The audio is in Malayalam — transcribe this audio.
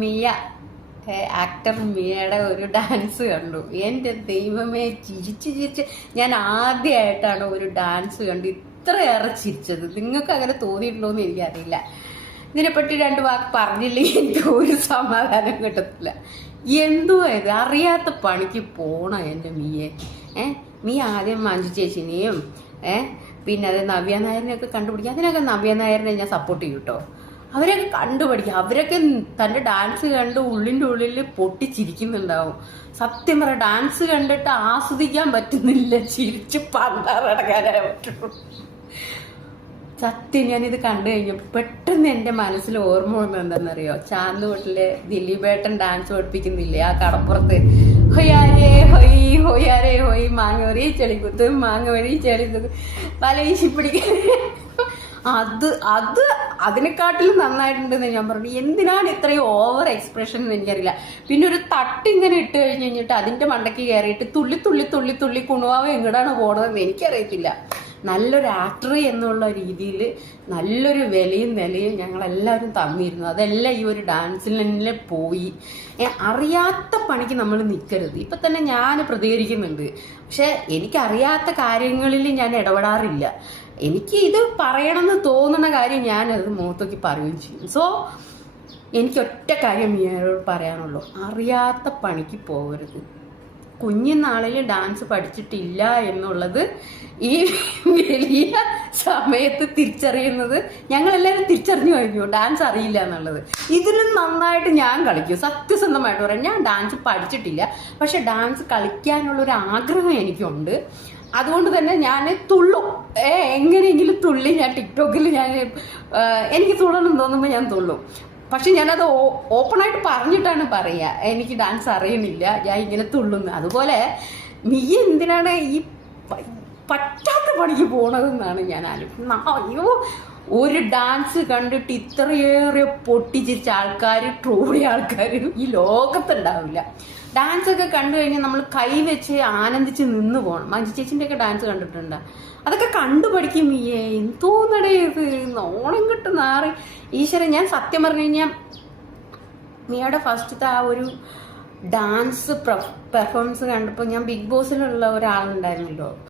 മിയ ആക്ടർ മിയയുടെ ഒരു ഡാൻസ് കണ്ടു. എൻ്റെ ദൈവമേ, ചിരിച്ച് ഞാൻ ആദ്യമായിട്ടാണ് ഒരു ഡാൻസ് കണ്ട് ഇത്രയേറെ ചിരിച്ചത്. നിങ്ങൾക്ക് അങ്ങനെ തോന്നിയിട്ടുണ്ടോ എന്ന് എനിക്കറിയില്ല. ഇതിനെപ്പറ്റി 2 വാക്ക് പറഞ്ഞില്ലെങ്കിൽ എനിക്ക് ഒരു സമാധാനം കിട്ടത്തില്ല. എന്തുവാ ഇത്? അറിയാത്ത പണിക്ക് പോണ എൻ്റെ മിയെ. നീ ആദ്യം മഞ്ജു ചേച്ചിനെയും പിന്നെ അത് നവ്യ നായരിനെയൊക്കെ കണ്ടുപിടിക്കുക. അതിനൊക്കെ നവ്യ നായരിനെ ഞാൻ സപ്പോർട്ട് ചെയ്യും കേട്ടോ. അവരൊക്കെ കണ്ടുപിടിക്കുക. അവരൊക്കെ തൻ്റെ ഡാൻസ് കണ്ട് ഉള്ളിൻ്റെ ഉള്ളിൽ പൊട്ടിച്ചിരിക്കുന്നുണ്ടാവും. സത്യം പറ, ഡാൻസ് കണ്ടിട്ട് ആസ്വദിക്കാൻ പറ്റുന്നില്ല, ചിരിച്ച് പണ്ടാറടക്കാനേ പറ്റുള്ളൂ. സത്യം, ഞാനിത് കണ്ടു കഴിഞ്ഞപ്പോൾ പെട്ടെന്ന് എൻ്റെ മനസ്സിൽ ഓർമ്മ വന്നത് എന്താണെന്നറിയോ? ചാന്തുവട്ടിലെ ദിലീപേട്ടൻ ഡാൻസ് പഠിപ്പിക്കുന്നില്ലേ ആ കടപ്പുറത്ത്? ഹൊയ്യാരേ ഹൊയ് ഹൊയ്യാരേ ഹൊയ് മാങ്ങ വരി ചെളിക്കുത്ത് മാങ്ങ വരി ചെളിക്കുത്ത് വലയിശി പിടിക്കാൻ. അതിനെക്കാട്ടിലും നന്നായിട്ടുണ്ടെന്ന് ഞാൻ പറഞ്ഞു. എന്തിനാണ് ഇത്രയും ഓവർ എക്സ്പ്രഷൻ എന്ന് എനിക്കറിയില്ല. പിന്നെ ഒരു തട്ടിങ്ങനെ ഇട്ട് കഴിഞ്ഞിട്ട് അതിൻ്റെ മണ്ടയ്ക്ക് കയറിയിട്ട് തുള്ളി തുള്ളി തുള്ളി തുള്ളി കുണുവാവ എങ്ങോട്ടാണ് പോണതെന്ന് എനിക്കറിയത്തില്ല. നല്ലൊരു ആക്ടർ എന്നുള്ള രീതിയിൽ നല്ലൊരു വിലയും നിലയും ഞങ്ങളെല്ലാവരും തന്നിരുന്നു. അതെല്ലാം ഈ ഒരു ഡാൻസിൽ തന്നെ പോയി. അറിയാത്ത പണിക്ക് നമ്മൾ നിൽക്കരുത്. ഇപ്പം തന്നെ ഞാൻ പ്രതികരിക്കുന്നുണ്ട്, പക്ഷെ എനിക്കറിയാത്ത കാര്യങ്ങളിൽ ഞാൻ ഇടപെടാറില്ല. എനിക്ക് ഇത് പറയണമെന്ന് തോന്നുന്ന കാര്യം ഞാനത് മുഖത്തേക്ക് പറയുകയും ചെയ്യും. സോ എനിക്ക് ഒറ്റ കാര്യം ഞാനോട് പറയാനുള്ളൂ, അറിയാത്ത പണിക്ക് പോകരുത്. കുഞ്ഞുനാളിൽ ഡാൻസ് പഠിച്ചിട്ടില്ല എന്നുള്ളത് ഈ വലിയ സമയത്ത് തിരിച്ചറിയുന്നത് ഞങ്ങളെല്ലാവരും തിരിച്ചറിഞ്ഞു കഴിഞ്ഞു, ഡാൻസ് അറിയില്ല എന്നുള്ളത്. ഇതിലും നന്നായിട്ട് ഞാൻ കളിക്കും. സത്യസന്ധമായിട്ട് പറയാം, ഞാൻ ഡാൻസ് പഠിച്ചിട്ടില്ല, പക്ഷെ ഡാൻസ് കളിക്കാനുള്ളൊരു ആഗ്രഹം എനിക്കുണ്ട്. അതുകൊണ്ട് തന്നെ ഞാൻ തുള്ളും. എങ്ങനെയെങ്കിലും തുള്ളി ഞാൻ ടിക്ടോക്കിൽ എനിക്ക് തുള്ളണം തോന്നുമ്പോൾ ഞാൻ തുള്ളും. പക്ഷെ ഞാനത് ഓപ്പണായിട്ട് പറഞ്ഞിട്ടാണ് പറയുക, എനിക്ക് ഡാൻസ് അറിയുന്നില്ല, ഞാൻ ഇങ്ങനെ തുള്ളുന്നു. അതുപോലെ നീ എന്തിനാണ് ഈ പറ്റാത്ത പണിക്ക് പോണതെന്നാണ് ഞാൻ ആലോചിക്കുന്നത്. അയ്യോ, ഒരു ഡാൻസ് കണ്ടിട്ട് ഇത്രയേറെ പൊട്ടിച്ചിരിച്ച ആൾക്കാർ, ട്രോളിയ ആൾക്കാർ ഈ ലോകത്തുണ്ടാവില്ല. ഡാൻസ് ഒക്കെ കണ്ടു കഴിഞ്ഞാൽ നമ്മൾ കൈവച്ച് ആനന്ദിച്ച് നിന്ന് പോകണം. മഞ്ജു ചേച്ചിൻ്റെ ഒക്കെ ഡാൻസ് കണ്ടിട്ടുണ്ടോ? അതൊക്കെ കണ്ടുപഠിക്കും. എന്തോന്നടേ ഇത്, ഓണം കിട്ടുന്ന ആറ് ഈശ്വരൻ. ഞാൻ സത്യം പറഞ്ഞു കഴിഞ്ഞാൽ മിയയുടെ ഫസ്റ്റത്തെ ആ ഒരു ഡാൻസ് പെർഫോമൻസ് കണ്ടപ്പോൾ ഞാൻ ബിഗ് ബോസിലുള്ള ഒരാളുണ്ടായിരുന്നല്ലോ,